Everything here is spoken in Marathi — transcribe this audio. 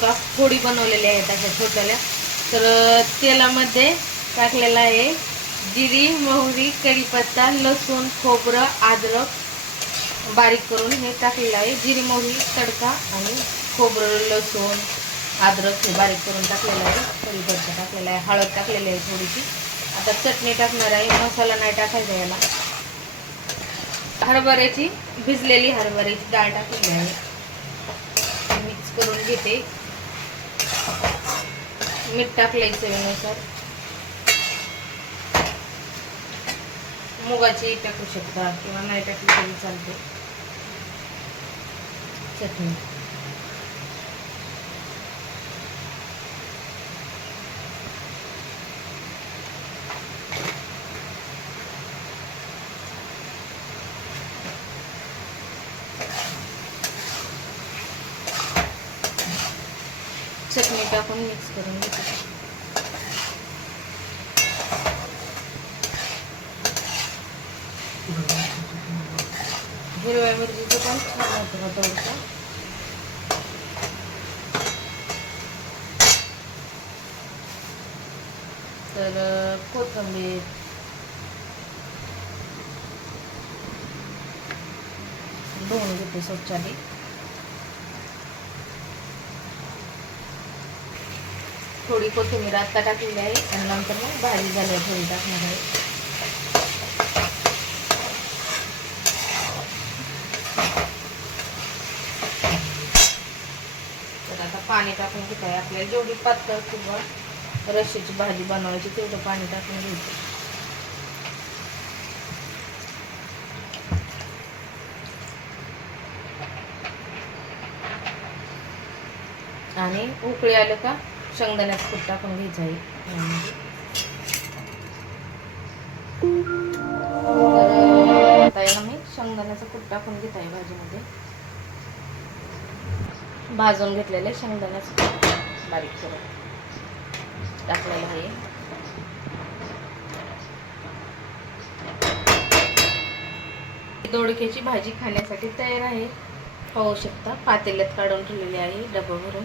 का फोडी बनवलेली आहेत अशा छोट्याल्या. तर तेलामध्ये टाकलेलं आहे जिरी मोहरी कढीपत्ता लसूण खोबरं अद्रक बारीक करून हे टाकलेलं आहे. जिरी मोहरी तडका आणि खोबरं लसूण अद्रक हे बारीक करून टाकलेलं आहे. कढीपत्ता टाकलेला आहे. हळद टाकलेली आहे थोडीशी. आता चटणी टाकणार आहे. मसाला नाही टाकायचा याला. हरभऱ्याची भिजलेली हरभऱ्याची डाळ टाकलेली आहे. मिक्स करून घेते. मीठ टाकलंय चवीनुसार मुगाची टाकू शकता किंवा नाही टाकली तरी चालते चटणी. चटणी टाकून मिक्स करून घेते. हिरव्या मिरचीचं पण छान होतं का थोडंसं. तर कोथंबीर कोथिंबीर. धुवून घेते स्वच्छाने थोडी कोथिंबीर आत्ता टाकलेली आहे आणि नंतर मग भाजी आहे थोडी टाकणार आहे. तर आता पाणी टाकून घेत आहे आपल्याला जेवढी पातळ किंवा रश्श्याची भाजी बनवायची तेवढं पाणी टाकून घ्यायचं. आणि उकळी आलं का? शेंगदाण्याचं कूट टाकून घ्यायचं आहे. तर याला मी शेंगदाण्याचं कूट टाकून घेत आहे भाजीमध्ये. भाजून घेतलेले शेंगदाण्याचं बारीक करून. टाकलेलं आहे. दोडक्याची भाजी खाण्यासाठी तयार आहे. पाहू शकता. पातेल्यात काढून ठेवलेली आहे डबा भरून